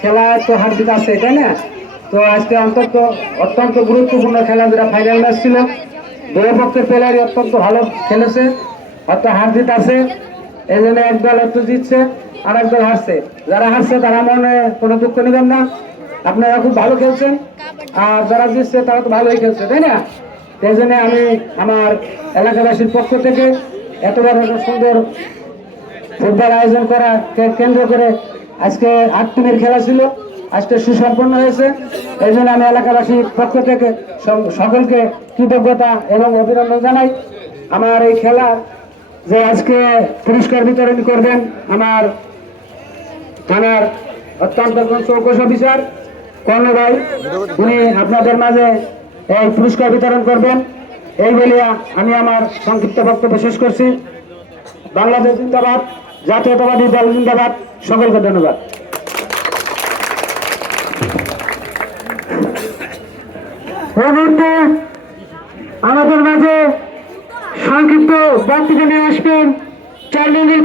খেলা তো হার জিত আছে, তাই না? তো আজকে অত্যন্ত গুরুত্বপূর্ণ খেলা, যেটা ফাইনাল ম্যাচ ছিল। দুই পক্ষের প্লেয়ারই অত্যন্ত ভালো খেলেছে, হয়তো হার জিত আছে। এই জন্য একদল একটু জিতছে, আর একদল হারছে। যারা হারছে তারা মনে কোনো দুঃখ নেবেন না, আপনারা খুব ভালো খেলছেন। আর যারা জিতছে তারা তো ভালোই খেলছে, তাই না? এই জন্য আমি আমার এলাকাবাসীর পক্ষ থেকে এত বড় সুন্দর ফুটবল আয়োজন করা কেন্দ্র করে আজকে 8 টিমের খেলা ছিল, আজকে সুসম্পন্ন হয়েছে। এই জন্য আমি এলাকাবাসীর পক্ষ থেকে সকলকে কৃতজ্ঞতা এবং অভিনন্দন জানাই। আমার এই খেলা যে আজকে পুরস্কার বিতরণ করবেন আমার থানার অত্যন্ত চৌকস অফিসার কর্ণ ভাই, উনি আপনাদের মাঝে এই পুরস্কার বিতরণ করবেন। এই বলিয়া আমি আমার সংক্ষিপ্ত বক্তব্য শেষ করছি। বাংলাদেশ জিন্দাবাদ, জাতীয়তাবাদী দল জিন্দাবাদ। সকলকে ধন্যবাদ। আমাদের মাঝে সংক্ষিপ্ত বক্তব্য নিয়ে আসবেন চার নম্বর